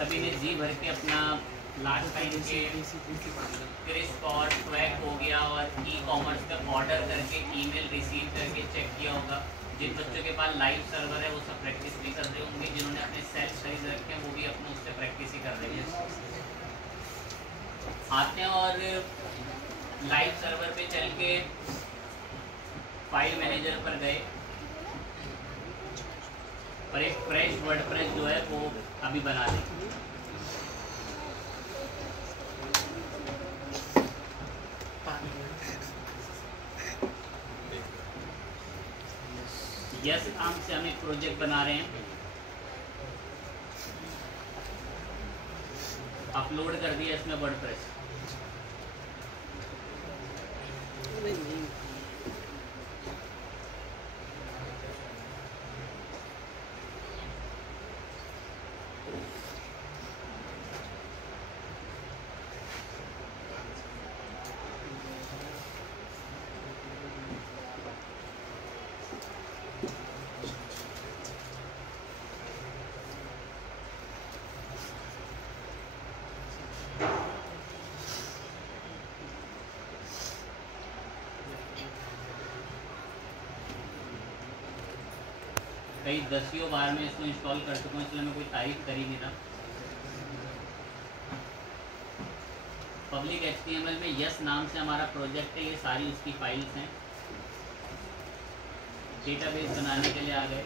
सभी ने जी भर के अपना लास्ट टाइम के क्रिस्प और स्वैग हो गया और ई कॉमर्स का ऑर्डर करके ईमेल रिसीव करके चेक किया होगा। जिन बच्चों के पास लाइव सर्वर है वो सब प्रैक्टिस भी कर रहे होंगे, जिन्होंने अपने सेल्फ खरीद रखे हैं वो भी अपने उससे प्रैक्टिस ही कर रहे हैं। आते हैं और लाइव सर्वर पे चल के फाइल मैनेजर पर गए और एक फ्रेश वर्डप्रेस जो है वो अभी बना दें। यस नाम से हम एक प्रोजेक्ट बना रहे हैं, अपलोड कर दिया इसमें वर्डप्रेस। कई दसियों बार में इसको इंस्टॉल कर चुका हूँ, इसलिए मैं कोई तारीफ कर ही नहीं रहा। पब्लिक HTML में यस नाम से हमारा प्रोजेक्ट है, ये सारी उसकी फाइल्स हैं। डेटाबेस बनाने के लिए आ गए।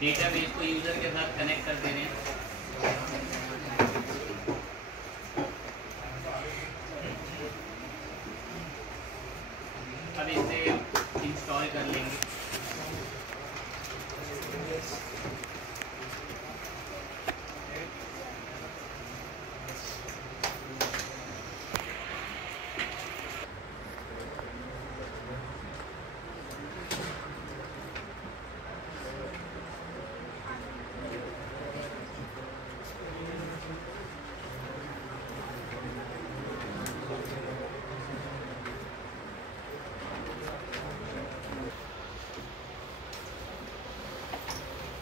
डेटाबेस को यूजर के साथ कनेक्ट कर दे रहे हैं। अब इसे इंस्टॉल कर लेंगे।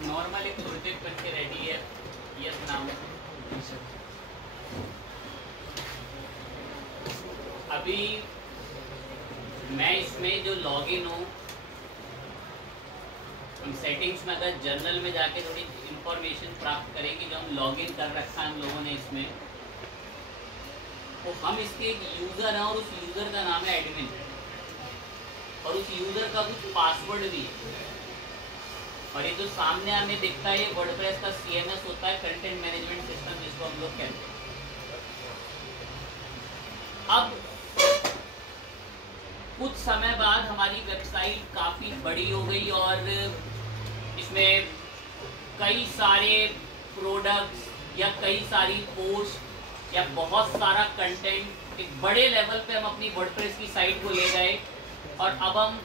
नॉर्मल एक प्रोजेक्ट बनके रेडी है, यस नाम है। अभी मैं इसमें जो लॉगिन हूँ, हम सेटिंग्स में अगर जर्नल में जाके थोड़ी इंफॉर्मेशन प्राप्त करेंगे जो हम लॉगिन कर रखा है हम लोगों ने इसमें, तो हम इसके एक यूज़र हैं और उस यूज़र का नाम है एडमिन और उस यूज़र का कुछ पासवर्ड भी है। और ये जो सामने हमें दिखता है ये वर्डप्रेस का CMS होता है, कंटेंट मैनेजमेंट सिस्टम जिसको हम लोग कहते हैं। अब कुछ समय बाद हमारी वेबसाइट काफ़ी बड़ी हो गई और इसमें कई सारे प्रोडक्ट्स या कई सारी पोस्ट या बहुत सारा कंटेंट एक बड़े लेवल पे हम अपनी वर्डप्रेस की साइट को ले गए और अब हम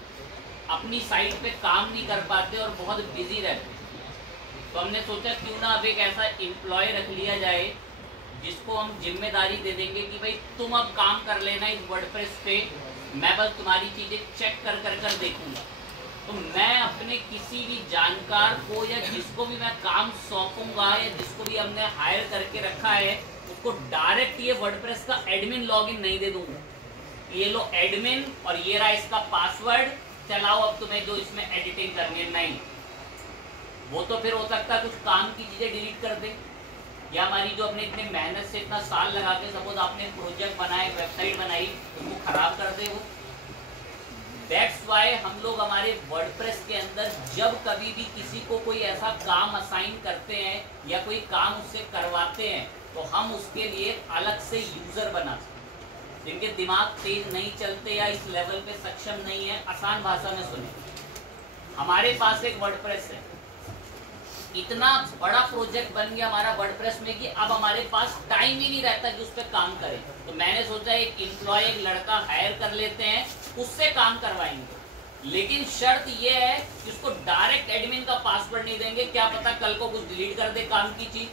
अपनी साइट पे काम नहीं कर पाते और बहुत बिजी रहते। तो हमने सोचा क्यों ना अब एक ऐसा एम्प्लॉय रख लिया जाए जिसको हम जिम्मेदारी दे देंगे कि भाई तुम अब काम कर लेना इस वर्डप्रेस पे, मैं बस तुम्हारी चीज़ें चेक कर देखूंगा। तो मैं अपने किसी भी जानकार को या जिसको भी मैं काम सौंपूंगा या जिसको भी हमने हायर करके रखा है उसको डायरेक्ट ये वर्डप्रेस का एडमिन लॉगिन नहीं दे दूंगा। ये लो एडमिन और ये रहा इसका पासवर्ड, चलाओ अब तुम्हें जो इसमें एडिटिंग करनी है। नहीं, वो तो फिर हो सकता है कुछ काम की चीज़ें डिलीट कर दे या हमारी जो अपने इतने मेहनत से इतना साल लगा के सपोज आपने प्रोजेक्ट बनाए, वेबसाइट बनाई, उसको खराब कर दे वो। दैट्स वाई हम लोग हमारे वर्डप्रेस के अंदर जब कभी भी किसी को कोई ऐसा काम असाइन करते हैं या कोई काम उससे करवाते हैं तो हम उसके लिए अलग से यूज़र बना सकते हैं। जिनके दिमाग तेज नहीं चलते या इस लेवल पे सक्षम नहीं है, आसान भाषा में सुने। हमारे पास एक वर्डप्रेस है, इतना बड़ा प्रोजेक्ट बन गया हमारा वर्डप्रेस में कि अब हमारे पास टाइम ही नहीं रहता कि उस पर काम करें। तो मैंने सोचा एक एम्प्लॉय, एक लड़का हायर कर लेते हैं, उससे काम करवाएंगे। लेकिन शर्त ये है कि उसको डायरेक्ट एडमिन का पासवर्ड नहीं देंगे। क्या पता कल को कुछ डिलीट कर दे काम की चीज,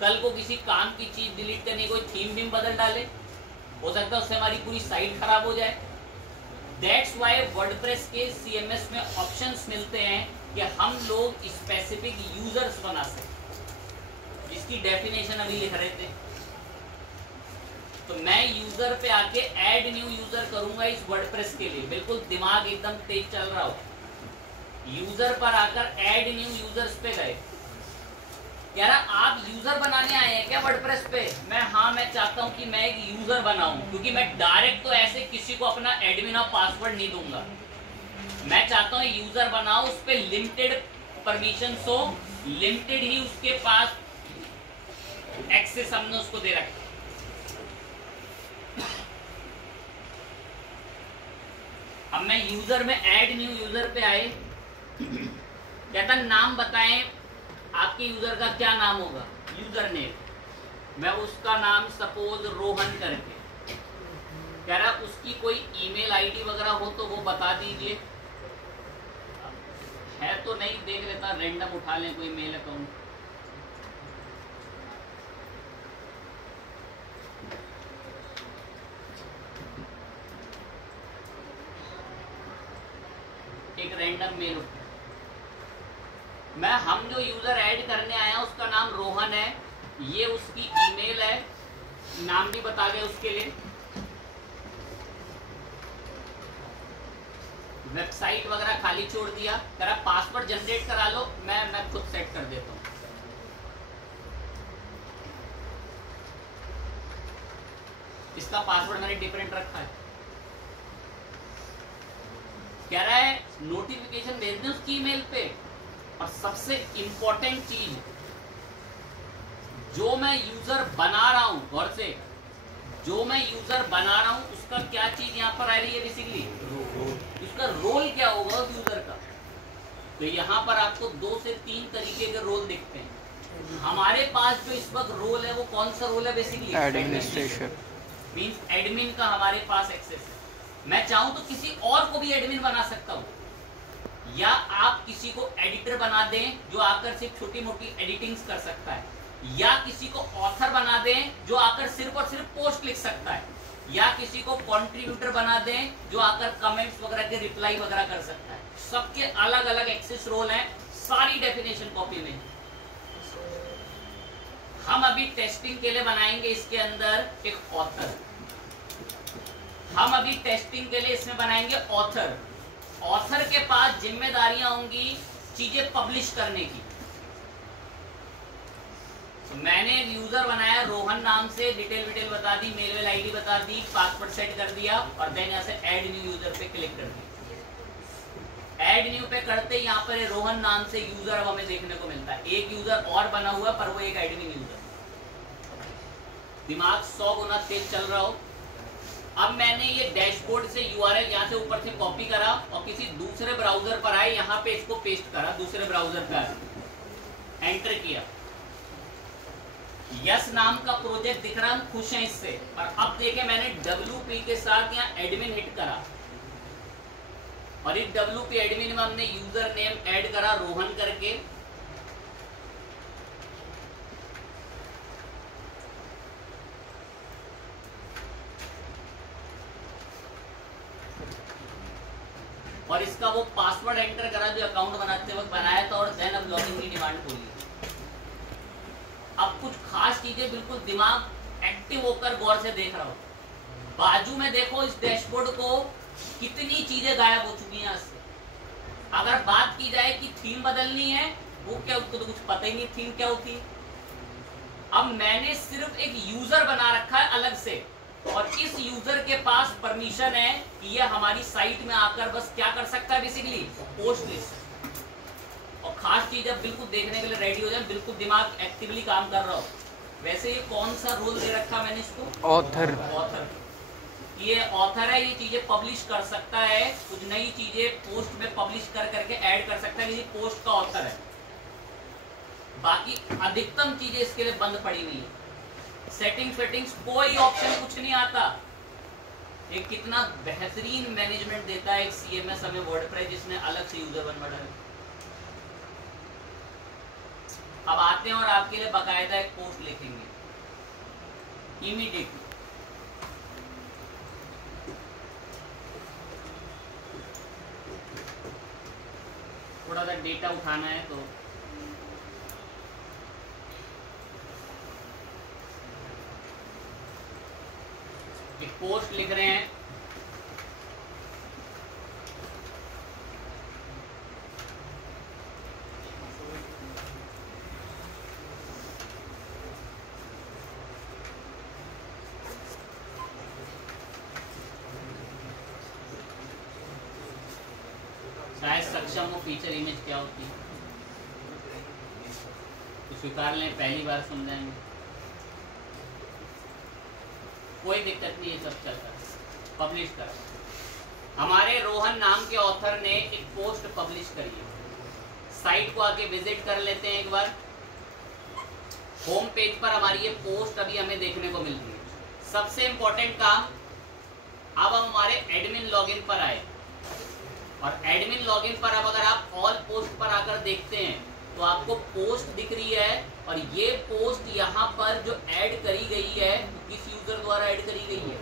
कल को किसी काम की चीज डिलीट करने कोई थीम भी बदल डाले, हो सकता है उससे हमारी पूरी साइट खराब हो जाए। दैट्स वाई वर्डप्रेस के CMS में ऑप्शंस मिलते हैं कि हम लोग स्पेसिफिक यूजर्स बना सकते, जिसकी डेफिनेशन अभी लिख रहे थे। तो मैं यूजर पे आके ऐड न्यू यूजर करूंगा इस वर्डप्रेस के लिए, बिल्कुल दिमाग एकदम तेज चल रहा हो। यूजर पर आकर ऐड न्यू यूजर्स पे गए, कह रहा आप यूजर बनाने आए हैं क्या वर्डप्रेस पे? मैं चाहता हूं कि मैं एक यूजर बनाऊं, क्योंकि मैं डायरेक्ट तो ऐसे किसी को अपना एडमिन और पासवर्ड नहीं दूंगा। मैं चाहता हूं यूजर बनाओ, उस पे लिमिटेड परमिशन हो, लिमिटेड ही उसके पास एक्सेस हमने उसको दे रखा। अब मैं यूजर में ऐड न्यू यूजर पे आए, कहता नाम बताएं आपके यूजर का क्या नाम होगा, यूजर नेम। मैं उसका नाम सपोज रोहन करके, कह रहा उसकी कोई ईमेल आईडी वगैरह हो तो वो बता दीजिए। है तो नहीं, देख लेता, रैंडम उठा लें कोई मेल अकाउंट। एक रैंडम मेल उठा, हम जो यूजर ऐड करने आया उसका नाम रोहन है, ये उसकी ईमेल है, नाम भी बता गए उसके लिए, वेबसाइट वगैरह खाली छोड़ दिया। करा पासवर्ड जनरेट करा लो, मैं खुद सेट कर देता हूँ। इसका पासवर्ड मैंने डिफरेंट रखा है। कह रहा है नोटिफिकेशन भेज दें उसकी ईमेल पे। और सबसे इंपॉर्टेंट चीज, जो मैं यूजर बना रहा हूं, गौर से, जो मैं यूजर बना रहा हूं उसका क्या चीज यहां पर आ रही है, बेसिकली उसका रोल क्या होगा उस यूजर का। तो यहां पर आपको 2 से 3 तरीके के रोल दिखते हैं। हमारे पास जो इस वक्त रोल है वो कौन सा रोल है, बेसिकली एडमिनिस्ट्रेशन, मींस एडमिन का हमारे पास एक्सेस है। मैं चाहूं तो किसी और को भी एडमिन बना सकता हूं, या आप किसी को एडिटर बना दें जो आकर सिर्फ छोटी मोटी एडिटिंग्स कर सकता है, या किसी को ऑथर बना दें जो आकर सिर्फ और सिर्फ पोस्ट लिख सकता है, या किसी को कंट्रीब्यूटर बना दें जो आकर कमेंट्स वगैरह के रिप्लाई वगैरह कर सकता है। सबके अलग अलग एक्सेस रोल हैं, सारी डेफिनेशन कॉपी में। हम अभी टेस्टिंग के लिए बनाएंगे इसके अंदर एक ऑथर, हम अभी टेस्टिंग के लिए इसमें बनाएंगे ऑथर। ऑथर के पास जिम्मेदारियां होंगी चीजें पब्लिश करने की। तो मैंने यूजर बनाया रोहन नाम से, डिटेल बता दी, मेल आईडी बता दी, पासवर्ड सेट कर दिया, और देन यहाँ से ऐड न्यू यूजर पे क्लिक कर दिया। ऐड न्यू पे करते यहाँ पर रोहन नाम से यूजर अब हमें देखने को मिलता है। एक यूजर और बना हुआ पर वो एक एडमिन यूजर। दिमाग 100 गुना तेज चल रहा हो। अब मैंने ये डैशबोर्ड से URL यहाँ से ऊपर से कॉपी करा और किसी दूसरे ब्राउजर पर आए, यहाँ पे इसको पेस्ट करा, दूसरे ब्राउजर पर एंटर किया। यस नाम का प्रोजेक्ट दिख रहा, हम खुश हैं इससे। और अब देखें मैंने WP के साथ यहाँ एडमिन हिट करा, और इस WP एडमिन में हमने यूजर नेम ऐड करा रोहन करके। और इसका वो पासवर्ड एंटर करा जो अकाउंट बनाते वक्त बनाया था, और देन अब लॉगिन की डिमांड खोली। अब कुछ खास चीजें बिल्कुल दिमाग एक्टिव होकर गौर से देख रहा हो। बाजू में देखो इस डैशबोर्ड को, कितनी चीजें गायब हो चुकी हैं इससे। अगर बात की जाए कि थीम बदलनी है, वो क्या, उसको तो कुछ पता ही नहीं थीम क्या होती है। अब मैंने सिर्फ एक यूजर बना रखा है अलग से, और इस यूजर के पास परमिशन है कि ये हमारी साइट में आकर बस क्या कर सकता है, बेसिकली पोस्ट लिस्ट। और खास चीज अब बिल्कुल देखने के लिए रेडी हो जाए, बिल्कुल दिमाग एक्टिवली काम कर रहा हो। वैसे ये कौन सा रोल दे रखा मैंने इसको, ऑथर। ये ऑथर है, ये चीजें पब्लिश कर सकता है, कुछ नई चीजें पोस्ट में पब्लिश कर करके ऐड कर सकता है, ये पोस्ट का ऑथर है। बाकी अधिकतम चीजें इसके लिए बंद पड़ी हुई है। सेटिंग्स कोई ऑप्शन कुछ नहीं आता। एक कितना बेहतरीन मैनेजमेंट देता है एक CMS हमें वर्डप्रेस, जिसने अलग से यूजर बना है। अब आते हैं और आपके लिए बकायदा एक पोस्ट लिखेंगे इमीडिएटली। थोड़ा सा डेटा उठाना है तो एक पोस्ट लिख रहे हैं। शायद सक्षम हो फीचर इमेज क्या होती है तो स्वीकार लें, पहली बार सुन रहे हैं, कोई दिक्कत नहीं, ये सब चलता है। पब्लिश कर, हमारे रोहन नाम के ऑथर ने एक पोस्ट पब्लिश करी है। साइट को आके विजिट कर लेते हैं एक बार। होम पेज पर हमारी ये पोस्ट अभी हमें देखने को मिल रही है। सबसे इंपॉर्टेंट काम, अब हम हमारे एडमिन लॉगिन पर आए और एडमिन लॉगिन पर अब अगर आप ऑल पोस्ट पर आकर देखते हैं तो आपको पोस्ट दिख रही है और ये पोस्ट यहाँ पर जो ऐड करी गई है किस यूजर द्वारा ऐड करी गई है।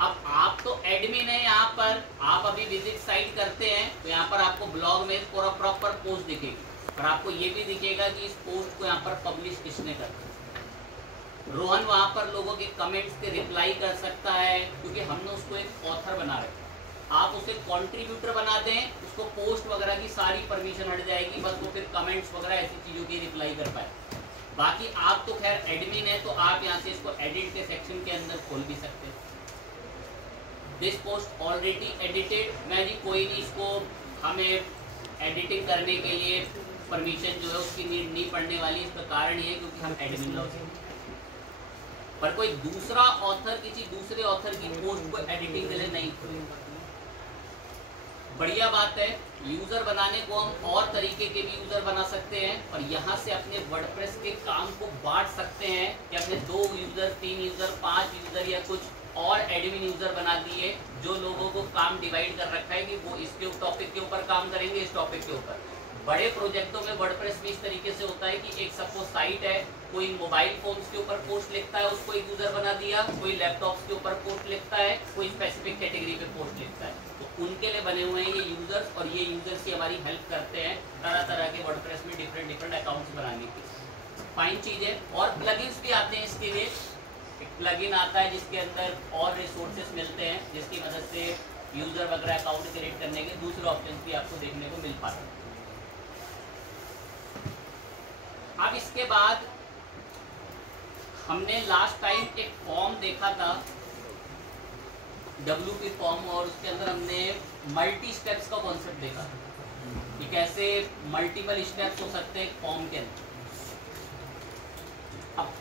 अब आप तो एडमिन है, यहाँ पर आप अभी विजिट साइट करते हैं तो यहाँ पर आपको ब्लॉग में पूरा प्रॉपर पोस्ट दिखेगी और आपको ये भी दिखेगा कि इस पोस्ट को यहाँ पर पब्लिश किसने कर। रोहन वहां पर लोगों के कमेंट्स के रिप्लाई कर सकता है क्योंकि हमने उसको एक ऑथर बना रखा है। आप उसे कंट्रीब्यूटर बना दें, उसको पोस्ट वगैरह की सारी परमिशन हट जाएगी, बस वो फिर कमेंट्स वगैरह ऐसी चीज़ों की रिप्लाई कर पाए। बाकी आप तो खैर एडमिन है तो आप यहाँ से इसको एडिट के सेक्शन के अंदर खोल भी सकते हैं। दिस पोस्ट ऑलरेडी एडिटेड, मैं जी कोई नहीं, इसको हमें एडिटिंग करने के लिए परमिशन जो है उसकी नीड नहीं पड़ने वाली। इसका कारण ये है क्योंकि हम एडमिन लोग हैं। पर कोई दूसरा ऑथर किसी दूसरे ऑथर की पोस्ट को एडिटिंग के लिए नहीं खोलेगा। बढ़िया बात है, यूजर बनाने को हम और तरीके के भी यूजर बना सकते हैं और यहाँ से अपने वर्डप्रेस के काम को बांट सकते हैं कि अपने 2 यूजर, 3 यूजर, 5 यूजर या कुछ और एडमिन यूजर बना दिए जो लोगों को काम डिवाइड कर रखा है कि वो इसके टॉपिक के ऊपर काम करेंगे, इस टॉपिक के ऊपर। बड़े प्रोजेक्टों में वर्डप्रेस में इस तरीके से होता है कि एक सपोज साइट है, कोई मोबाइल फोन्स के ऊपर पोस्ट लिखता है, उसको एक यूजर बना दिया, कोई लैपटॉप्स के ऊपर पोस्ट लिखता है, कोई स्पेसिफिक कैटेगरी पे पोस्ट लिखता है, तो उनके लिए बने हुए हैं ये यूजर्स और ये यूजर्स ही हमारी हेल्प करते हैं तरह तरह के वर्डप्रेस में डिफरेंट अकाउंट्स बनाने की। फाइन चीज़ है। और प्लगइन्स भी आते हैं इसके लिए। एक प्लगइन आता है जिसके अंदर और रिसोर्सेस मिलते हैं जिसकी मदद से यूजर वगैरह अकाउंट क्रिएट करने के दूसरे ऑप्शन भी आपको देखने को मिल पाते हैं। अब इसके बाद हमने लास्ट टाइम एक फॉर्म देखा था WP फॉर्म और उसके अंदर हमने मल्टी स्टेप्स का कॉन्सेप्ट देखा कि कैसे मल्टीपल स्टेप्स हो सकते हैं फॉर्म के अंदर। अब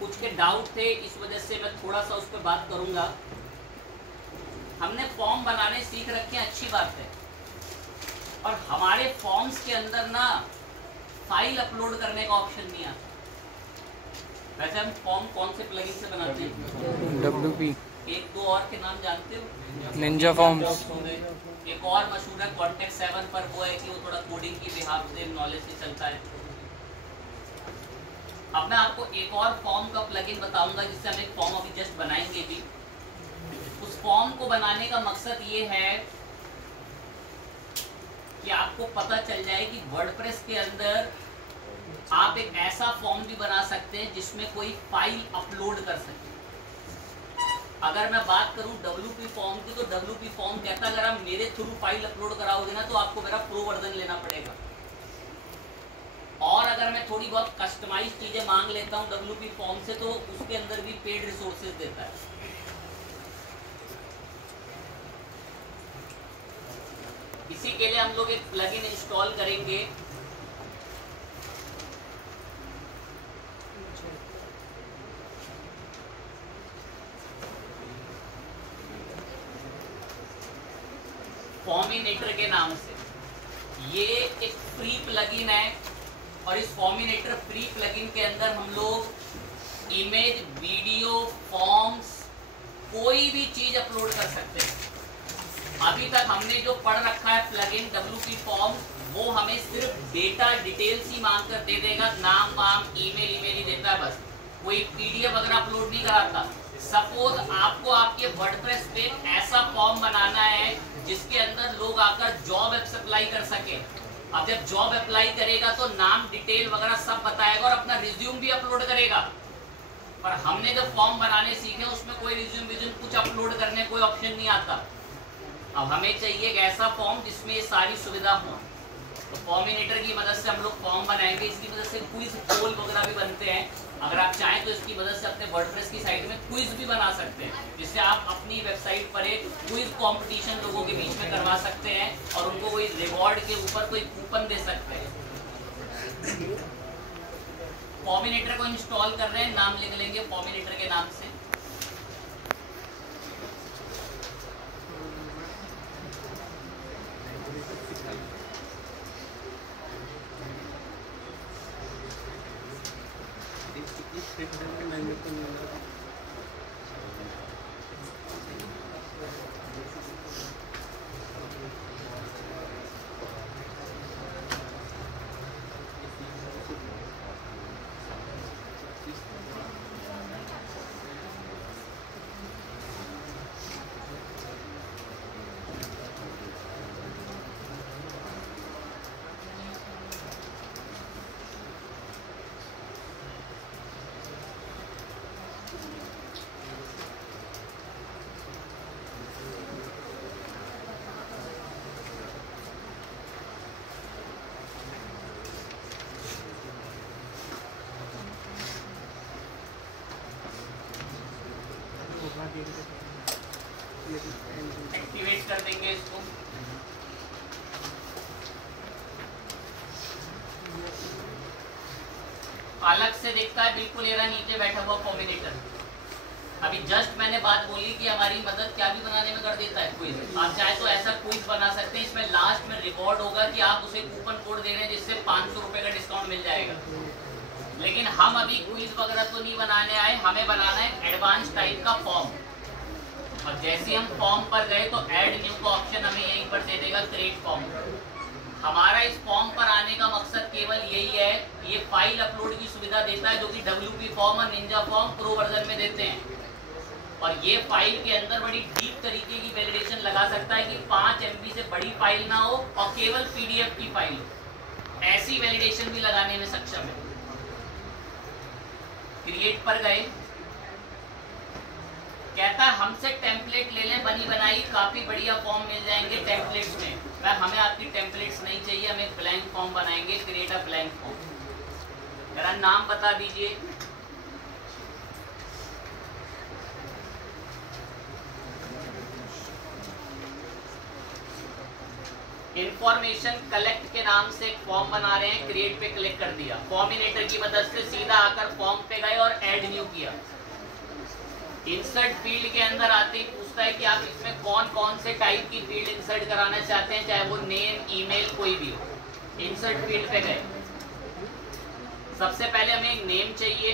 कुछ के डाउट थे, इस वजह से मैं थोड़ा सा उस पर बात करूंगा। हमने फॉर्म बनाने सीख रखे हैं, अच्छी बात है, और हमारे फॉर्म्स के अंदर ना फाइल अपलोड करने का ऑप्शन नहीं आता। वैसे हम फॉर्म कौन से प्लगइन से बनाते हैं? WP। एक दो और के नाम जानते हो? Ninja forms. एक और मशहूर है कॉन्टेक्ट 7 पर, वो है कि वो थोड़ा कोडिंग की बिहाफ से नॉलेज से चलता है। अब मैं आपको एक और फॉर्म का प्लगइन बताऊंगा जिससे हम एक फॉर्म अभी जस्ट बनाएंगे भी। उस फॉर्म को बनाने का मकसद ये है कि आपको पता चल जाए कि वर्डप्रेस के अंदर आप एक ऐसा फॉर्म भी बना सकते हैं जिसमें कोई फाइल अपलोड कर सके। अगर मैं बात करूं WP फॉर्म की, तो WP फॉर्म कहता है अगर आप मेरे थ्रू फाइल अपलोड कराओगे ना तो आपको मेरा प्रो वर्जन लेना पड़ेगा। और अगर मैं थोड़ी बहुत कस्टमाइज चीजें मांग लेता हूं WP फॉर्म से तो उसके अंदर भी पेड रिसोर्सेज देता है। इसी के लिए हम लोग एक प्लगइन इंस्टॉल करेंगे फॉर्मिनेटर के नाम से। ये एक फ्री प्लगइन है और इस फॉर्मिनेटर फ्री प्लगइन के अंदर हम लोग इमेज, वीडियो, फॉर्म्स, कोई भी चीज अपलोड कर सकते हैं। अभी तक हमने जो पढ़ रखा है प्लगइन WP फॉर्म, वो हमें सिर्फ डेटा डिटेल्स ही मांग कर दे देगा, नाम वाम ईमेल ही देता है बस, कोई PDF वगैरह अपलोड नहीं कराता। सपोज आपको आपके वर्डप्रेस पे ऐसा फॉर्म बनाना है जिसके अंदर लोग आकर जॉब अप्लाई कर सके। अब जब जॉब अप्लाई करेगा तो नाम, डिटेल वगैरह सब बताएगा और अपना रिज्यूम भी अपलोड करेगा। पर हमने जो फॉर्म बनाने सीखे उसमें कोई रिज्यूम कुछ अपलोड करने कोई ऑप्शन नहीं आता। अब हमें चाहिए एक ऐसा फॉर्म जिसमें ये सारी सुविधा हो। तो फॉर्मिनेटर की मदद से हम लोग फॉर्म बनाएंगे। इसकी मदद से क्विज, पोल वगैरह भी बनते हैं। अगर आप चाहें तो इसकी मदद से अपने वर्डप्रेस की साइट में क्विज भी बना सकते हैं, जिससे आप अपनी वेबसाइट पर एक क्विज कंपटीशन लोगों के बीच में करवा सकते हैं और उनको कोई रिवॉर्ड के ऊपर कोई कूपन दे सकते हैं। फॉर्मिनेटर को इंस्टॉल कर रहे हैं, नाम लिख लेंगे फॉर्मिनेटर के नाम से। एक्टिवेट कर देंगे इसको। अलग से दिखता है बिल्कुल, ये रहा नीचे बैठा हुआ फॉर्मिनेटर। अभी जस्ट मैंने बात बोली कि हमारी मदद क्या भी बनाने में कर देता है, क्विज। आप चाहे तो ऐसा क्विज बना सकते हैं, इसमें लास्ट में रिकॉर्ड होगा कि आप उसे कूपन कोड दे रहे हैं जिससे 500 रुपए का डिस्काउंट मिल जाएगा। लेकिन हम अभी क्विज वगैरह तो नहीं बनाने आए, हमें बनाना है एडवांस टाइप का फॉर्म। और जैसे हम फॉर्म पर गए तो ऐड न्यू का ऑप्शन हमें यहीं पर दे देगा, क्रिएट फॉर्म। हमारा इस फॉर्म पर आने का मकसद केवल यही है, ये फाइल अपलोड की सुविधा देता है जो कि WP फॉर्म और निंजा फॉर्म प्रो वर्जन में देते हैं। और ये फाइल के अंदर बड़ी डीप तरीके की वैलिडेशन लगा सकता है कि 5 MB से बड़ी फाइल ना हो और केवल PDF की फाइल हो, ऐसी वैलिडेशन भी लगाने में सक्षम है। क्रिएट पर गए, कहता है हमसे टेम्पलेट ले लें, बनी बनाई काफी बढ़िया फॉर्म मिल जाएंगे टेम्पलेट्स में। हमें आपकी टेम्पलेट्स नहीं चाहिए, हम एक ब्लैंक फॉर्म बनाएंगे, क्रिएट अ ब्लैंक फॉर्म। मेरा नाम बता दीजिए, इंफॉर्मेशन कलेक्ट के नाम से एक फॉर्म बना रहे हैं, क्रिएट पे क्लिक कर दिया। फॉर्मिनेटर की मदद से सीधा आकर फॉर्म पे गए और ऐड न्यू किया। इंसर्ट फील्ड के अंदर आते ही पूछता है कि आप इसमें कौन कौन से टाइप की फील्ड इंसर्ट कराना चाहते हैं, चाहे वो नेम, ईमेल, कोई भी हो। इंसर्ट फील्ड पे गए, सबसे पहले हमें एक नेम चाहिए,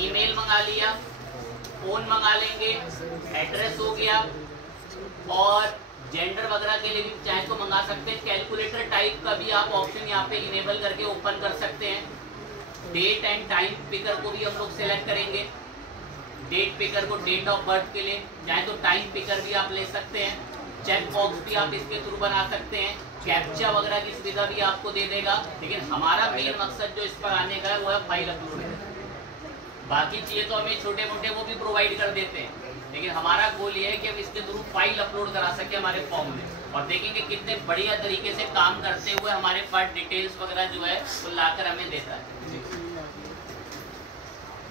ईमेल मंगा लिया, फोन मंगा लेंगे, एड्रेस हो गया, और जेंडर वगैरह के लिए भी चाहे तो मंगा सकते हैं। कैलकुलेटर टाइप का भी आप ऑप्शन यहाँ पे इनेबल करके ओपन कर सकते हैं। डेट एंड टाइम पिकर को भी हम लोग सेलेक्ट करेंगे। डेट पिकर को डेट ऑफ बर्थ के लिए, चाहे तो टाइम पिकर भी आप ले सकते हैं। चेक बॉक्स भी आप इसके थ्रू बना सकते हैं। कैप्चा वगैरह की सुविधा भी आपको दे देगा। लेकिन हमारा मेन मकसद जो इस पर आने का है वो है फाइल अपलोड। बाकी चीज़ें तो हमें छोटे मोटे वो भी प्रोवाइड कर देते हैं, लेकिन हमारा गोल ये है कि हम इसके थ्रू फाइल अपलोड करा सके हमारे फॉर्म में। और देखेंगे कितने बढ़िया तरीके से काम करते हुए हमारे पास डिटेल्स वगैरह जो है वो लाकर हमें देता है।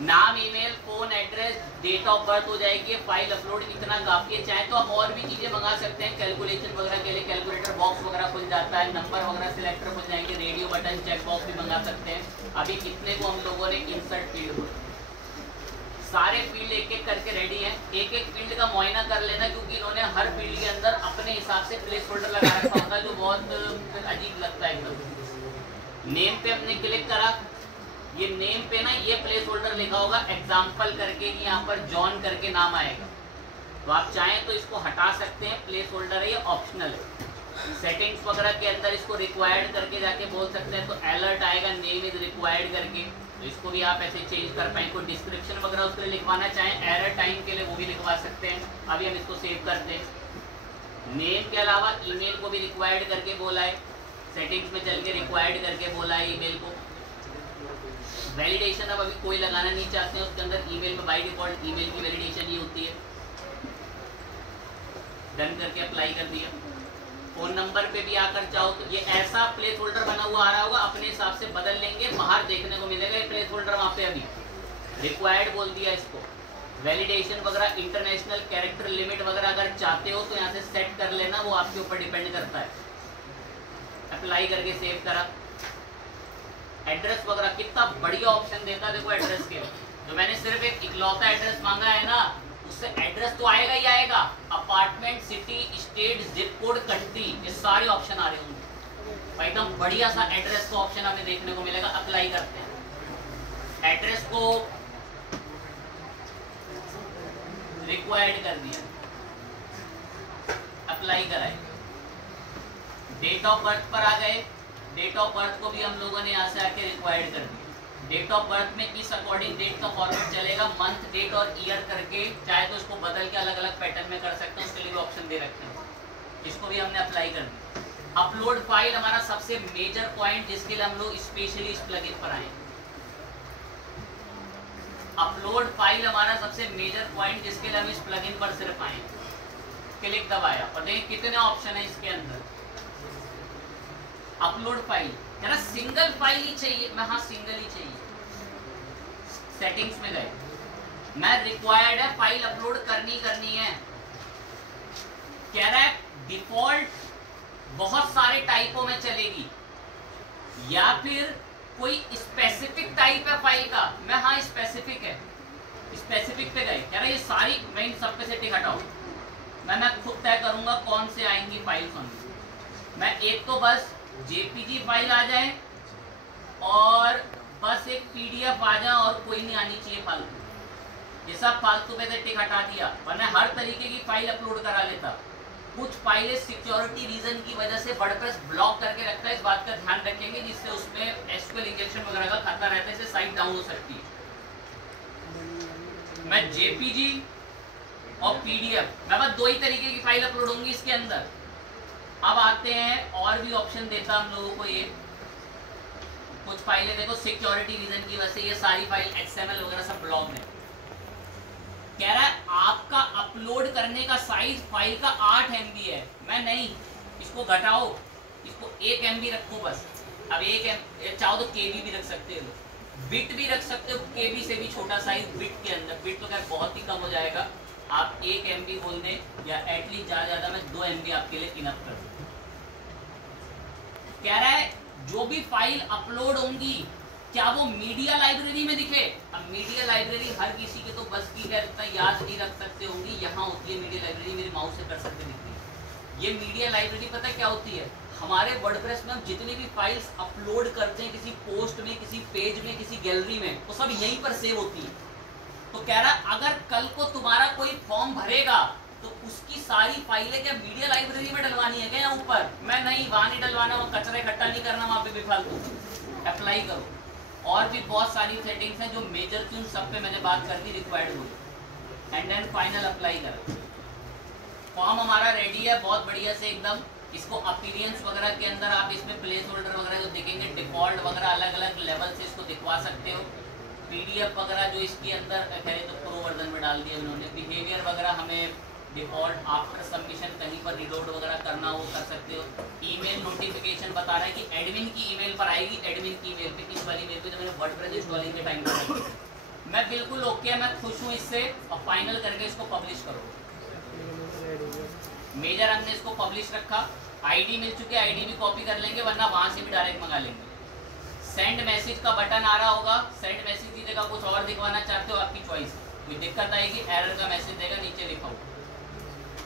नाम, email, phone, address, date of birth हो जाएगी, फाइल अपलोड इतना काफी है। चाहे तो आप और भी चीजें मंगा सकते हैं। कैलकुलेशन वगैरह के लिए कैलकुलेटर बॉक्स वगैरह खुल जाता है, नंबर वगैरह सिलेक्टर खुल जाएंगे, रेडियो बटन, चेक बॉक्स भी मंगा सकते हैं। अभी कितने को हम लोगों ने इंसर्ट फील्ड सारे फील्ड एक एक करके रेडी हैं, एक एक फील्ड का मुआयना कर लेना, क्योंकि इन्होंने हर फील्ड के अंदर अपने हिसाब से प्लेस होल्डर लगा रखा होता है जो बहुत अजीब लगता है एकदम। नेम पे हमने क्लिक करा, ये नेम पे ना ये प्लेस होल्डर लिखा होगा एग्जाम्पल करके, यहाँ पर जॉन करके नाम आएगा, तो आप चाहें तो इसको हटा सकते हैं, प्लेस होल्डर है ये ऑप्शनल है। सेटिंग्स वगैरह के अंदर इसको रिक्वायर्ड करके जाके बोल सकते हैं, तो अलर्ट आएगा नेम इज रिक्वायर्ड करके, तो इसको भी आप ऐसे चेंज कर पाएंगे। कोई डिस्क्रिप्शन वगैरह उसके लिए लिखवाना चाहें एरर टाइम के लिए वो भी लिखवा सकते हैं। अभी हम इसको सेव करते हैं। नेम के अलावा ईमेल को भी रिक्वायर्ड करके बोला है, सेटिंग्स में चल के रिक्वायर्ड करके बोला है ईमेल को। वैलिडेशन अब अभी कोई लगाना नहीं चाहते हैं, उसके अंदर ईमेल में बाय डिफॉल्ट ईमेल की वैलिडेशन ही होती है। डन करके अप्लाई कर दिया। फोन नंबर पे भी आकर चाहो तो ये ऐसा प्लेस होल्डर बना हुआ आ रहा होगा, अपने हिसाब से बदल लेंगे, बाहर देखने को मिलेगा ये प्लेस होल्डर वहाँ पे। अभी रिक्वायर्ड बोल दिया इसको। वैलिडेशन वगैरह इंटरनेशनल कैरेक्टर लिमिट वगैरह अगर चाहते हो तो यहाँ से सेट कर लेना, वो आपके ऊपर डिपेंड करता है। अप्लाई करके सेव करा। एड्रेस वगैरह कितना बढ़िया ऑप्शन देता है देखो एड्रेस के। तो मैंने सिर्फ एक इकलौता एड्रेस मांगा है ना, उससे एड्रेस तो आएगा ही आएगा। Apartment, city, state, zip code, country, ये सारे ऑप्शन आ रहे होंगे। एकदम बढ़िया सा एड्रेस का ऑप्शन हमें देखने को मिलेगा। अप्लाई करते हैं। एड्रेस को रिक्वायर्ड कर दिया, अप्लाई कराए। डेट ऑफ बर्थ पर आ गए। डेट ऑफ बर्थ को भी हम लोगों ने यहाँ से आके रिक्वायर्ड कर दिया। डेट ऑफ बर्थ में इस अकॉर्डिंग डेट का फॉर्मेट चलेगा, मंथ, डेट और ईयर करके, चाहे तो इसको बदल के अलग अलग पैटर्न में कर सकते हैं, उसके लिए भी ऑप्शन दे रखे हैं। इसको भी हमने अप्लाई कर दिया। अपलोड फाइल हमारा सबसे मेजर पॉइंट, जिसके लिए हम लोग स्पेशली इस प्लगइन पर आए। अपलोड फाइल हमारा सबसे मेजर पॉइंट, जिसके लिए हम इस प्लगइन पर सिर्फ आए। क्लिक दबाया और देखिए कितने ऑप्शन है इसके अंदर। अपलोड फाइल है ना, सिंगल फाइल ही चाहिए, मैं हाँ सिंगल ही चाहिए। सेटिंग्स में गए, मैं रिक्वायर्ड है फाइल अपलोड करनी है। कह रहा है डिफॉल्ट बहुत सारे टाइपों में चलेगी, या फिर कोई स्पेसिफिक टाइप है फाइल का। मैं हाँ स्पेसिफिक है, स्पेसिफिक पे गए। कह रहा है ये सारी, मैं इन सब पे से टिक हटाऊं, मैं खुद तय करूंगा कौन से आएंगी फाइल्स होंगी। मैं एक तो बस जेपीजी फाइल आ जाए और बस एक पीडीएफ आ जाए और कोई नहीं आनी चाहिए फालतू। ये सब फालतू पे से टिक हटा दिया, वरना हर तरीके की फाइल अपलोड करा लेता। कुछ फाइलें सिक्योरिटी रीजन की वजह से वर्डप्रेस ब्लॉक करके रखता है, इस बात का ध्यान रखेंगे, जिससे उसमें एसक्यूएल इंजेक्शन वगैरह का खतरा रहता है, इससे साइट डाउन हो सकती है। मैं जेपीजी और पीडीएफ, मैं बस दो ही तरीके की फाइल अपलोड होंगी इसके अंदर। अब आते हैं, और भी ऑप्शन देता हम लोगों को ये। कुछ फाइलें देखो सिक्योरिटी रीजन की वजह से ये सारी फाइल एक्सएमएल वगैरह सब ब्लॉक है। कह रहा है आपका अपलोड करने का साइज फाइल का 8 MB है। मैं नहीं, इसको घटाओ, इसको 1 MB रखो बस। अब 1 MB चाहो तो KB भी रख सकते हो, बिट भी रख सकते हो, KB से भी छोटा साइज बिट के अंदर। बिट तो खैर बहुत ही कम हो जाएगा, आप 1 MB बोल दें, या एटलीस्ट ज्यादा मैं 2 MB आपके लिए इनफ कर दूं। कह रहा है जो भी फाइल अपलोड होंगी क्या वो मीडिया लाइब्रेरी में दिखे। अब मीडिया लाइब्रेरी हर किसी के तो बस की है, इतना याद नहीं रख सकते होंगी। यहाँ होती है मीडिया लाइब्रेरी, मेरे माउस से कर सकते दिखती है। ये मीडिया लाइब्रेरी पता है क्या होती है, हमारे वर्डप्रेस में हम जितनी भी फाइल्स अपलोड करते हैं किसी पोस्ट में, किसी पेज में, किसी गैलरी में, वो सब यहीं पर सेव होती है। तो कह रहा अगर कल को तुम्हारा कोई फॉर्म भरेगा तो उसकी सारी फाइलें क्या मीडिया लाइब्रेरी में डलवानी है क्या ऊपर? मैं नहीं, वहां नहीं डलवाना, वहां कचरा इकट्ठा नहीं करना वहां पे बेफालतू। अप्लाई करो। और भी बहुत सारी सेटिंग्स हैं जो मेजर थी, उन सब पे मैंने बात कर दी, रिक्वायर्ड हो। एंड देन फाइनल अप्लाई करो। फॉर्म हमारा रेडी है बहुत बढ़िया से एकदम। इसको अपीयरेंस वगैरह के अंदर आप इसमें प्लेस होल्डर वगैरह जो देखेंगे, डिफॉल्ट वगैरह अलग अलग लेवल से इसको दिखवा सकते हो। पीडीएफ वगैरह जो इसके अंदर कह तो प्रो वर्जन में डाल दिया उन्होंने। बिहेवियर वगैरह हमें डिफॉल्ट आफ्टर सबमिशन कहीं पर रिलोड वगैरह करना हो कर सकते हो। ईमेल नोटिफिकेशन बता रहा है कि एडमिन की ईमेल पर आएगी, एडमिन की ईमेल पे, इस वाली मेल पे जो मैंने वर्डप्रेस इंस्टॉलिंग के टाइम पर। मैं बिल्कुल ओके, मैं खुश हूँ इससे। और फाइनल करके इसको पब्लिश करो। मेजर हमने इसको पब्लिश रखा। आईडी मिल चुकी है, आईडी भी कॉपी कर लेंगे, वरना वहां से भी डायरेक्ट मंगा लेंगे। सेंड मैसेज का बटन आ रहा होगा, सेंड मैसेज की जगह कुछ और दिखवाना चाहते हो आपकी चॉइस। कोई दिक्कत आएगी एरर का मैसेज देगा नीचे लिखा हुआ।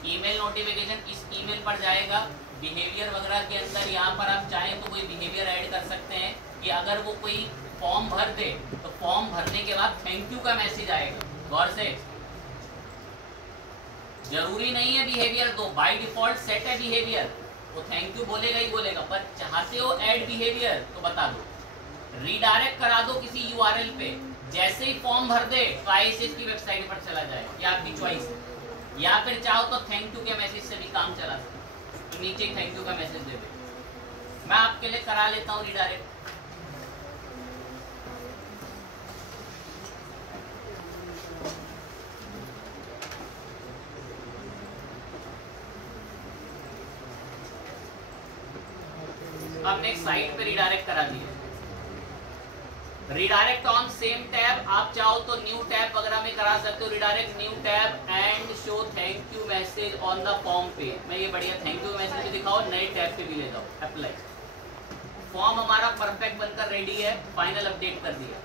ईमेल नोटिफिकेशन इस ईमेल पर जाएगा। बिहेवियर वगैरह के अंदर यहाँ पर आप चाहें तो कोई बिहेवियर ऐड कर सकते हैं कि अगर वो कोई फॉर्म भर दे तो फॉर्म भरने के बाद थैंक यू का मैसेज आएगा। गौर से, जरूरी नहीं है बिहेवियर दो, बाय डिफॉल्ट सेट है बिहेवियर, वो थैंक यू बोलेगा ही बोलेगा। पर चाहते हो ऐड बिहेवियर तो बता दो, रीडायरेक्ट करा दो किसी यूआरएल पे। जैसे ही फॉर्म भर दे तो आईसीएस की वेबसाइट पर चला जाए, या आपकी चॉइस है। या फिर चाहो तो थैंक यू के मैसेज से भी काम चला सकते, तो नीचे थैंक यू का मैसेज दे दे। मैं आपके लिए करा लेता हूँ रीडायरेक्ट। हमने एक साइट पे रीडायरेक्ट करा दिया। रीडायरेक्ट ऑन सेम टैब, आप चाहो तो न्यू टैब वगैरह में करा सकते हो। Redirect new tab and show thank you message on the form पे। मैं ये बढ़िया थैंक यू मैसेज भी दिखाओ, नए टैब पे भी ले जाओ, अप्लाई। फॉर्म हमारा परफेक्ट बनकर रेडी है, फाइनल अपडेट कर दिया।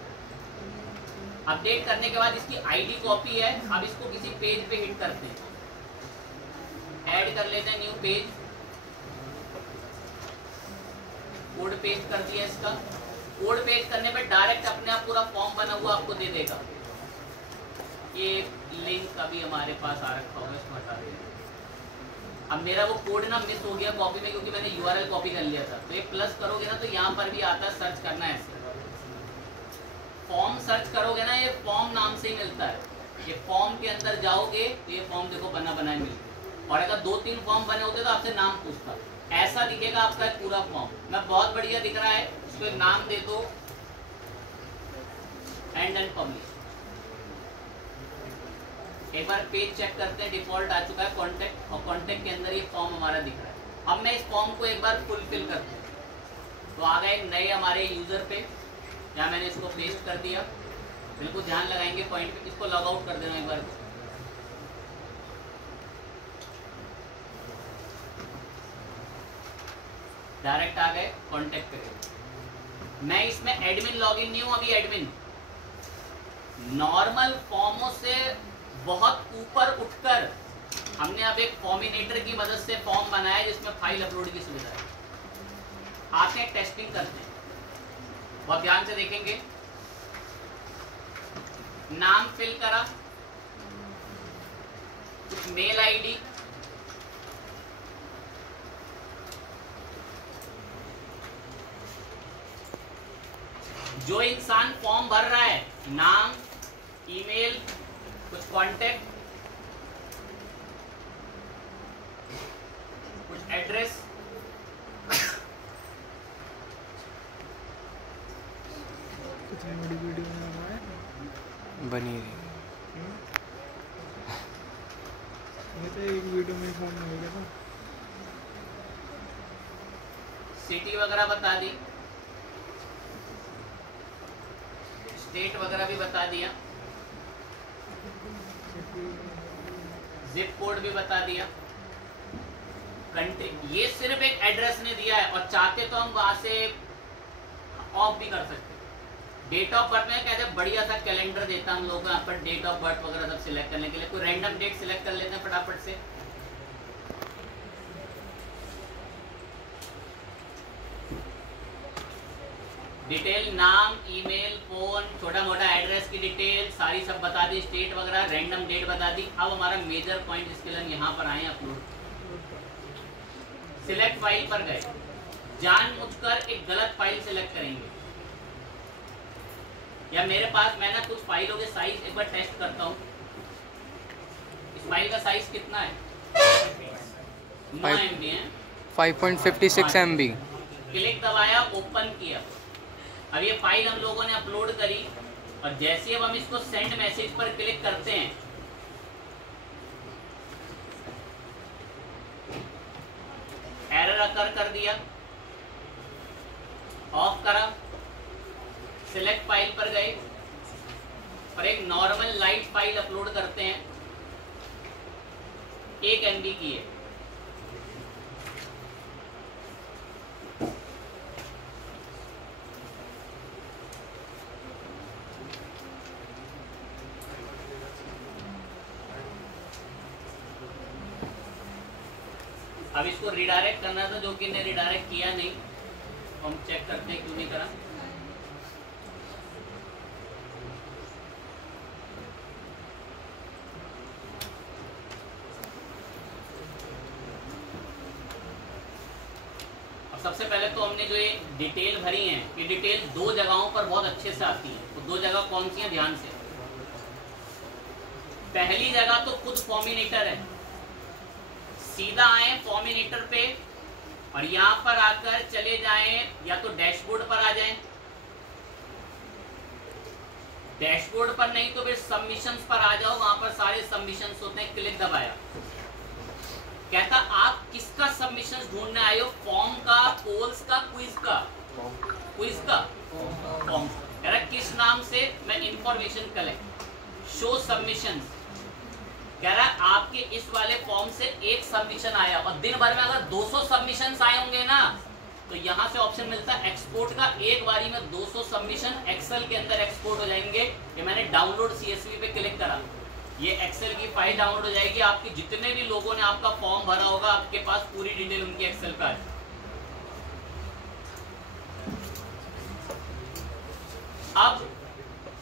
अपडेट करने के बाद इसकी आईडी कॉपी है। अब इसको किसी पेज पे हिट करते हैं, ऐड कर लेते हैं न्यू पेज। कोड पेस्ट कर दिया इसका। कोड पेस्ट करने पे डायरेक्ट अपने आप पूरा फॉर्म बना हुआ आपको दे देगा। ये लिंक अभी हमारे पास आ रखा होगा, इसको हटा दें। अब मेरा वो कोड ना मिस हो गया कॉपी में, क्योंकि मैंने यूआरएल कॉपी कर लिया था। तो ये प्लस करोगे ना तो यहाँ पर भी आता है, सर्च करना है ऐसे। फॉर्म सर्च करोगे ना, ये फॉर्म नाम से ही मिलता है। ये फॉर्म के अंदर जाओगे तो ये फॉर्म देखो बना बनाया मिलता। और अगर 2-3 फॉर्म बने होते तो आपसे नाम पूछता। ऐसा दिखेगा आपका पूरा फॉर्म। मैं बहुत बढ़िया दिख रहा है, इसको एक नाम दे दो एंड देन पब्लिश। एक बार पेज चेक करते हैं, डिफॉल्ट आ चुका है कॉन्टेक्ट, और कॉन्टेक्ट के अंदर ये फॉर्म हमारा दिख रहा है। अब मैं इस फॉर्म को एक बार फुलफिल करता हूँ तो आ गए नए हमारे यूजर पे। यहाँ मैंने इसको पेस्ट कर दिया। बिल्कुल ध्यान लगाएंगे पॉइंट पे। इसको लॉग आउट कर देना एक बार। डायरेक्ट आ गए कॉन्टेक्ट पे। मैं इसमें एडमिन लॉगिन नहीं हूं अभी। एडमिन नॉर्मल फॉर्मों से बहुत ऊपर उठकर हमने अब एक फॉर्मिनेटर की मदद से फॉर्म बनाया है जिसमें फाइल अपलोड की सुविधा है। आते हैं टेस्टिंग करते हैं, बहुत ध्यान से देखेंगे। नाम फिल करा, कुछ मेल आईडी, जो इंसान फॉर्म भर रहा है, नाम, ईमेल, कुछ कांटेक्ट, कुछ एड्रेस, बनी रही। तो एक वीडियो में फोन हो गया था। सिटी वगैरह बता दी, स्टेट वगैरह भी बता दिया, जिप कोड भी बता दिया, कंट्री। ये सिर्फ एक एड्रेस ने दिया है, और चाहते तो हम वहां से ऑफ भी कर सकते हैं। डेट ऑफ बर्थ में कहते हैं बढ़िया सा कैलेंडर देता हम लोग यहाँ पर, डेट ऑफ बर्थ वगैरह सब सिलेक्ट करने के लिए। कोई रैंडम डेट सिलेक्ट कर लेते हैं फटाफट से। डिटेल, नाम, ईमेल, फोन, छोटा मोटा एड्रेस की डिटेल सारी सब बता दी, स्टेट वगैरह, रैंडम डेट बता दी। अब हमारा मेजर पॉइंट इसके लिए हम यहाँ पर आए अपलोड। सिलेक्ट फाइल पर गए, जानबूझकर एक गलत फाइल सिलेक्ट करेंगे। या मेरे पास मैं ना कुछ फाइलों के साइज एक बार टेस्ट करता हूँ। इस फाइल का साइज कितना है? 9 MB है, 5.56 MB। क्लिक दबाया, ओपन किया। अब ये फाइल हम लोगों ने अपलोड करी, और जैसे अब हम इसको सेंड मैसेज पर क्लिक करते हैं, एरर अकर कर दिया, ऑफ करा, सिलेक्ट फाइल पर गए और एक नॉर्मल लाइट फाइल अपलोड करते हैं, 1 MB की है। अब इसको रिडायरेक्ट करना था, जो कि ने रिडायरेक्ट किया नहीं, तो हम चेक करते हैं क्यों नहीं करा। सबसे पहले तो हमने जो ये डिटेल भरी है, ये डिटेल दो जगहों पर बहुत अच्छे से आती है। तो दो जगह कौन सी है, ध्यान से। पहली जगह तो खुद फॉर्मिनेटर है, सीधा आए फॉर्मिनेटर पे और यहां पर आकर चले जाएं, या तो डैशबोर्ड पर आ जाएं, डैशबोर्ड पर नहीं तो फिर सबमिशंस पर आ जाओ, वहां पर सारे सबमिशंस होते हैं, क्लिक दबाया। कहता आप किसका सबमिशन ढूंढने आए हो, फॉर्म का, पोल्स का, क्विज का? क्विज का, फॉर्म। कह रहा किस नाम से मैं इंफॉर्मेशन कलेक्ट, शो सबमिशंस। कह रहा आपके इस वाले फॉर्म से एक सबमिशन आया, और दिन भर में अगर 200 सबमिशंस आए होंगे ना, तो यहां से ऑप्शन मिलता है एक्सपोर्ट का। एक बारी में 200 सबमिशन एक्सेल के अंदर एक्सपोर्ट हो जाएंगे। ये मैंने डाउनलोड CSV पे क्लिक करा, ये एक्सेल की फाइल डाउनलोड हो जाएगी। आपके जितने भी लोगों ने आपका फॉर्म भरा होगा, आपके पास पूरी डिटेल उनकी एक्सेल पे आ जाएगी। अब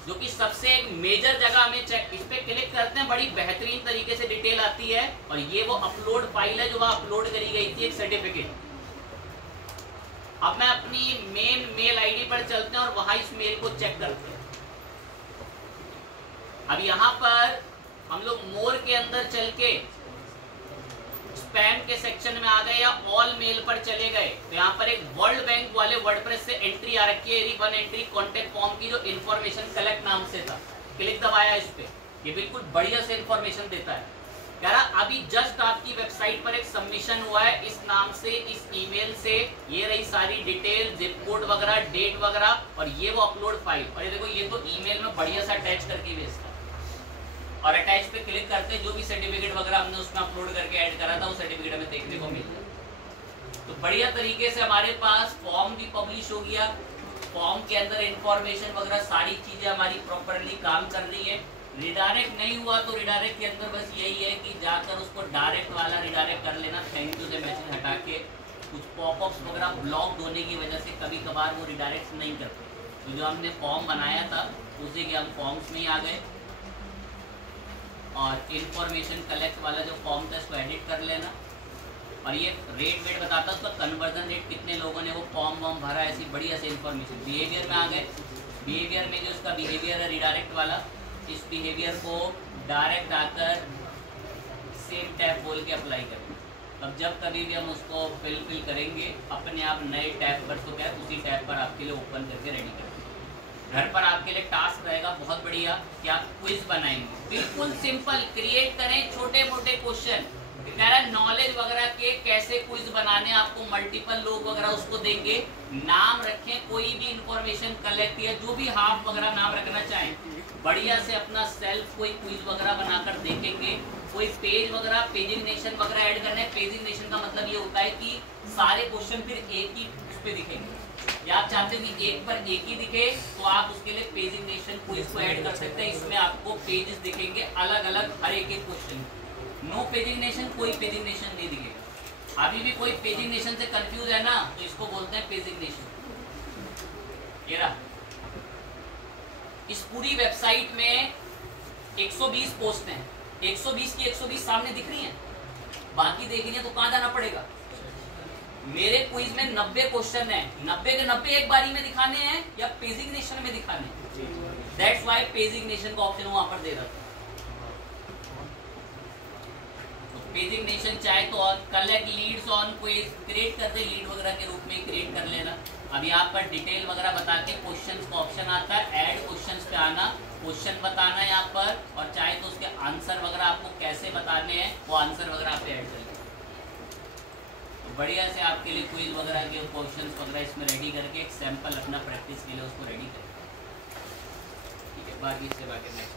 जो कि सबसे एक मेजर जगह हमें चेक, इस पे क्लिक करते हैं, बड़ी बेहतरीन तरीके से डिटेल आती है, और ये वो अपलोड फाइल है जो वहां अपलोड करी गई थी, एक सर्टिफिकेट। अब मैं अपनी मेन मेल आईडी पर चलते हैं और वहां इस मेल को चेक करते हैं। अब यहां पर हम लोग मोर के अंदर चल के स्पैम के सेक्शन में आ गए या ऑल मेल पर चले गए, तो यहाँ पर एक वर्ल्ड बैंक वाले वर्डप्रेस से एंट्री आ रखी है, वन एंट्री कॉन्टेक्ट फॉर्म की, जो इन्फॉर्मेशन कलेक्ट नाम से था। क्लिक दबाया इस पे, ये बिल्कुल बढ़िया से इन्फॉर्मेशन देता है। कह रहा अभी जस्ट आपकी वेबसाइट पर एक सबमिशन हुआ है इस नाम से, इस ईमेल से, ये रही सारी डिटेल, जिप कोड वगैरह, डेट वगैरह, और ये वो अपलोड फाइल। और ये देखो, ये तो ईमेल में बढ़िया सा अटैच करके भेजता है, और अटैच पे क्लिक करते जो भी सर्टिफिकेट वगैरह हमने उसमें अपलोड करके ऐड करा था, वो सर्टिफिकेट हमें देखने को मिल जाए। तो बढ़िया तरीके से हमारे पास फॉर्म भी पब्लिश हो गया, फॉर्म के अंदर इंफॉर्मेशन वगैरह सारी चीजें हमारी प्रॉपरली काम कर रही है। रिडायरेक्ट नहीं हुआ तो रिडायरेक्ट के अंदर बस यही है कि जाकर उसको डायरेक्ट वाला रिडायरेक्ट कर लेना, थैंक यू से मैसेज हटा के। कुछ पॉपअप्स वगैरह ब्लॉक्ड होने की वजह से कभी कभार वो रिडायरेक्ट नहीं करते। तो जो हमने फॉर्म बनाया था उसी के हम फॉर्म्स में ही आ गए, और इन्फॉर्मेशन कलेक्ट वाला जो फॉर्म था इसको एडिट कर लेना, और ये रेट वेट बताता उसका कन्वर्जन रेट, कितने लोगों ने वो फॉर्म वॉर्म भरा, ऐसी बढ़िया से इन्फॉर्मेशन। बिहेवियर में आ गए, बिहेवियर में जो उसका बिहेवियर है रिडायरेक्ट वाला, इस बिहेवियर को डायरेक्ट आकर सेम टैब बोल के अप्लाई करें। अब जब कभी भी हम उसको फिल करेंगे, अपने आप नए टैब पर तो क्या है, उसी टैब पर आपके लिए ओपन करके रेडी करेंगे। घर पर आपके लिए टास्क रहेगा बहुत बढ़िया कि आप क्विज बनाएंगे, बिल्कुल सिंपल, क्रिएट करें छोटे मोटे क्वेश्चन। कह रहा है नॉलेज वगैरह के कैसे क्विज बनाने, आपको मल्टीपल लोग वगैरह उसको देंगे, नाम रखें, कोई भी इंफॉर्मेशन कलेक्ट या जो भी हाफ वगैरह नाम रखना चाहें, बढ़िया से अपना सेल्फ कोई क्विज वगैरह बनाकर देखेंगे। कोई पेज वगैरह, पेजिग्नेशन वगैरह ऐड करना है। पेजिग्नेशन का मतलब ये होता है कि सारे क्वेश्चन फिर एक ही उस पे दिखेंगे, या आप चाहते हो कि एक पर एक ही दिखे तो आप उसके लिए पेजिग्नेशन क्विज को ऐड कर सकते हैं। इसमें आपको पेजेस दिखेंगे अलग अलग हर एक क्वेश्चन। नो पेजिग्नेशन, कोई पेजिग्नेशन नहीं दिखेगा। अभी भी कोई पेजिग्नेशन से कंफ्यूज है ना, तो इसको बोलते हैं पेजिग्नेशन। ये रहा, इस पूरी वेबसाइट में 120 पोस्ट हैं, 120 की 120 सामने दिख रही हैं, बाकी देखनी है तो कहां जाना पड़ेगा। मेरे क्विज में 90 क्वेश्चन है, 90 के 90 एक बारी में दिखाने हैं या पेजिग्नेशन में दिखाने हैं। दैट्स व्हाई पेजिग्नेशन का ऑप्शन वहां पर दे रहा था। पेजिग्नेशन चाहे तो collect Leeds on quiz, create कर दे, लीड वगैरह के रूप में क्रिएट कर लेना। अब यहाँ पर डिटेल वगैरह बता के क्वेश्चंस का ऑप्शन आता है, ऐड क्वेश्चंस पे आना, क्वेश्चन बताना है यहाँ पर, और चाहे तो उसके आंसर वगैरह आपको कैसे बताने हैं वो आंसर वगैरह आप ऐड कर लें। तो बढ़िया से आपके लिए क्विज वगैरह के क्वेश्चंस वगैरह इसमें रेडी करके एक सैंपल अपना प्रैक्टिस के लिए उसको रेडी करें। ठीक है, बाकी इससे बाकी नेक्स्ट